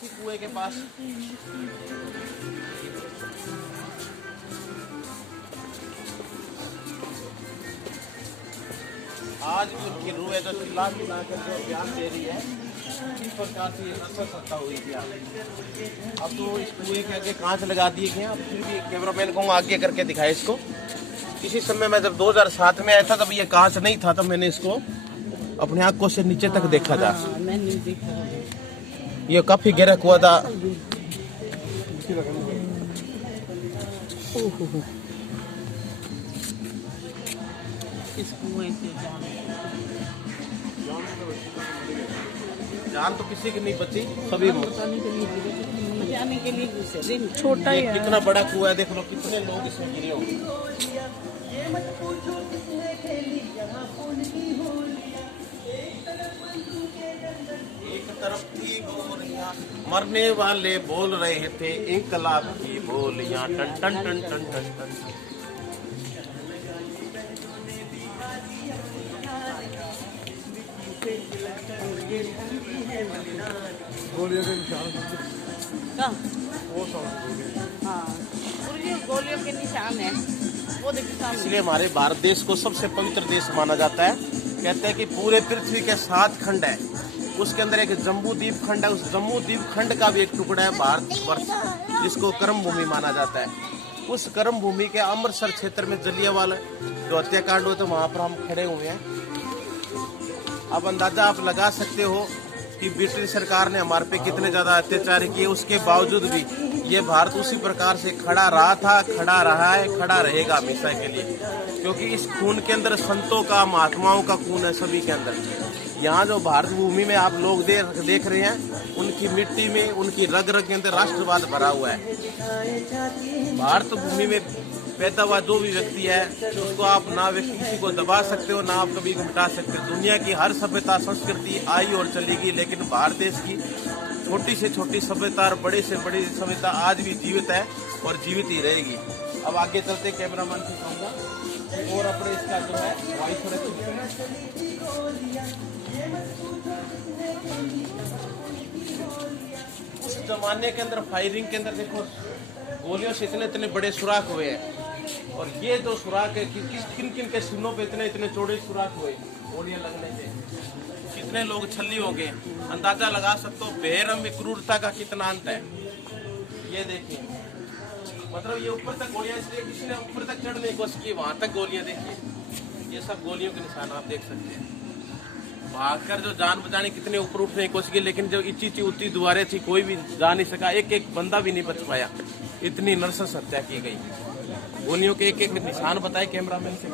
इसी कुएं के पास। आज भी उनकी रूह है जो चिल्ला चिल्ला कर जो बयान दे रही है, इस प्रकार से ये नस्ल सत्ता हुई थी। अब तो इस कुएं के आगे कांच लगा दिए गए हैं। अब फिर भी कैमरामैन को आगे करके दिखाए इसको। किसी समय मैं जब 2007 में आया था तब ये कांच नहीं था, तब मैंने इसको अपने आंखों से नीचे तक देखा था। ये काफी गहरा कुआं था। जान तो किसी की नहीं बची, सभी जाने के लिए छोटा ही कितना बड़ा कुआं है, देख लो कितने लोग इसमें गिरे होंगे। एक तरफ थी गोलियां, मरने वाले बोल रहे थे इंकलाब की बोलियां, टन टन टन टन टन टन। गोलियों के निशान है वो देखिए सामने। इसलिए हमारे भारत देश को सबसे पवित्र देश माना जाता है। कहते हैं कि पूरे पृथ्वी के 7 खंड है, उसके अंदर एक जम्बू द्वीप खंड है। उस जम्बू द्वीप खंड का भी एक टुकड़ा है भारतवर्ष, जिसको कर्म भूमि माना जाता है। उस कर्म भूमि के अमृतसर क्षेत्र में जलियांवाला जो हत्याकांड हुआ, तो वहां पर हम खड़े हुए हैं। अब अंदाजा आप लगा सकते हो कि ब्रिटिश सरकार ने हमारे पे कितने ज्यादा अत्याचार किए, उसके बावजूद भी ये भारत उसी प्रकार से खड़ा रहा था, खड़ा रहा है, खड़ा रहेगा हमेशा के लिए। क्योंकि इस खून के अंदर संतों का, महात्माओं का खून है सभी के अंदर। यहाँ जो भारत भूमि में आप लोग देख रहे हैं, उनकी मिट्टी में, उनकी रग रग के अंदर राष्ट्रवाद भरा हुआ है। भारत भूमि में पैदा हुआ जो भी व्यक्ति है, उसको आप ना किसी को दबा सकते हो, ना आप कभी मिटा सकते हो। दुनिया की हर सभ्यता संस्कृति आई और चलेगी, लेकिन भारत देश की छोटी से छोटी सभ्यता और बड़े से बड़ी सभ्यता आज भी जीवित है और जीवित ही रहेगी। अब आगे चलते कैमरामैन से कहूँगा और अपने इसका जो है वॉइस उस जमाने के अंदर फायरिंग के अंदर देखो गोलियों से इतने इतने बड़े सुराख हुए हैं। और ये जो सुराख है किन किन के सीनों पे इतने इतने चौड़े सुराख हुए गोलियां लगने से, कितने लोग छल्ली हो गए। अंदाजा लगा सकते हो बेरहम में क्रूरता का कितना अंत है। ये देखिए, मतलब ये ऊपर तक गोलियां, इसलिए किसी ने ऊपर तक चढ़ने की कोशिश की, वहां तक गोलियां देखिए। ये सब गोलियों के निशान आप देख सकते हैं। भागकर जो जान बचाने कितने ऊपर उठने की कोशिश की, लेकिन जो इच्ची ऊंची दीवारें थी कोई भी जा नहीं सका, एक एक बंदा भी नहीं बच पाया। इतनी नरसंस हत्या की गई। गोलियों के एक एक निशान बताए कैमरामैन से।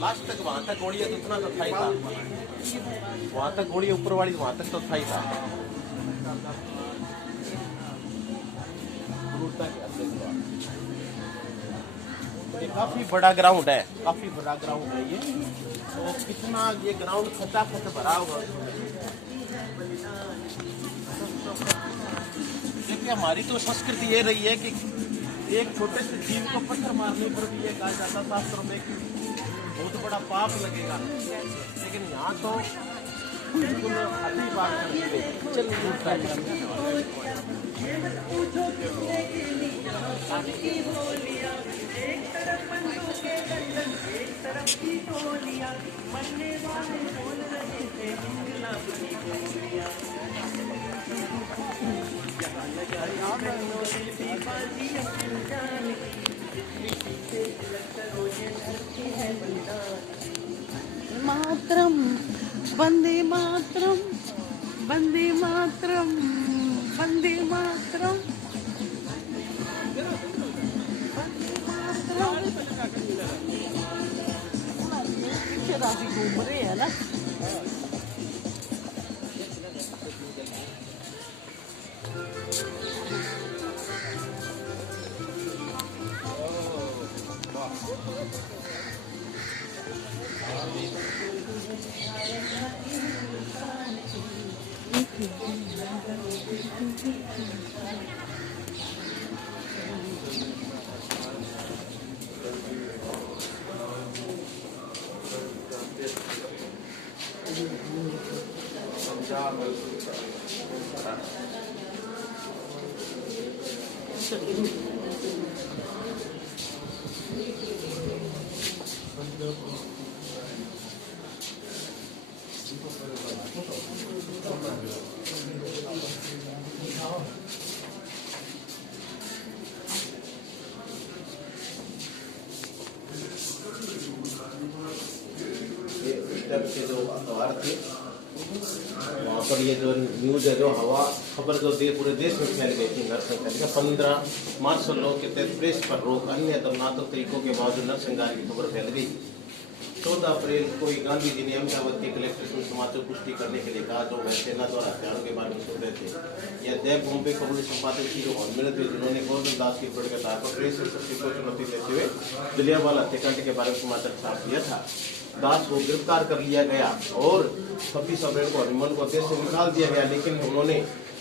लास्ट तक वहां तक गोलियां तो उतना तो था ही था, वहां तक गोली ऊपर वाली वहां तक तो था ही था। ये काफी बड़ा ग्राउंड है, काफी बड़ा ग्राउंड है ये। तो कितना ये ग्राउंड खचाखच भरा हुआ। देखिए हमारी तो संस्कृति ये रही है कि एक छोटे से जीव को पत्थर मारने पर भी ये कहा जाता शास्त्रों में कि बहुत बड़ा पाप लगेगा, लेकिन यहाँ तो बिल्कुल अच्छी बात मातरम वंदे मातरम, वंदे मातरम, वंदे मातरम, पीछे राशि घूम रहे हैं ना। के जो अखबार थे वहाँ पर ये जो न्यूज है, जो हवा खबर जो पूरे देश में फैल गई थी, नरसंहार का 15 मार्च लोगों के तहत प्रेस पर रोक, अन्य दमनात्मक तरीकों के बावजूद नरसंहार की खबर फैल गई। 14 अप्रैल को गांधी जी ने अहमदाबाद के कलेक्टर में समाचार पुष्टि करने के लिए कहा, जो सेना द्वारा हथियारों के बारे में सुन रहे थे। यह दैव बॉम्बे खबर संपादक की जो मिले थे, जिन्होंने गौतम दास की रिपोर्ट के आधार पर प्रेस को चुनौती देते हुए जलियांवाला हत्याकांड के बारे में समाचार छाप दिया था। दास को गिरफ्तार कर लिया गया और 26 अप्रैल को हरिमन को देश से निकाल दिया गया, लेकिन उन्होंने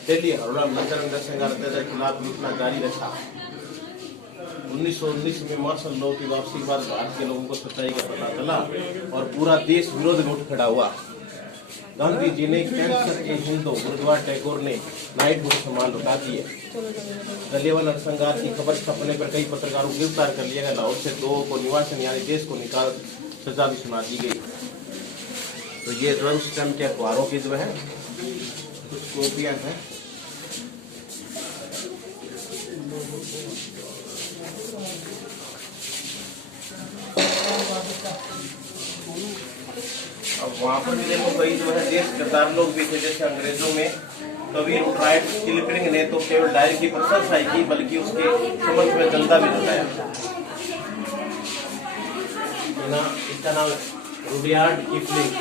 दिल्ली हरियाणा नरसंहार के खिलाफ लिखना जारी रखा। 1919 में मार्शल लॉ की वापसी के बाद भारत के लोगों को सच्चाई का पता चला और पूरा देश विरोध में उठ खड़ा हुआ। गांधी जी ने कैंसर के हिंदू गुरुद्वारा टैगोर ने नाइटहुड सम्मान लौटा दिए। जलियांवाला नरसंहार की खबर छपने पर कई पत्रकारों को गिरफ्तार कर लिया गया। लाहौर से 2 को निवासन यानी देश को निकाल सजा भी सुना दी गई। तो ये रंस टाइम के अखबारों की जो है कुछ कॉपियां हैं। अब वहाँ पर भी देखो कई जो है देश गद्दार लोग भी थे, जैसे अंग्रेजों में कबीर राइट किलपिंग ने तो केवल डायरी की प्रशंसा ही की, बल्कि उसके समझ में जल्दा भी जताया। इसका नाम रुडयार्ड किपलिंग।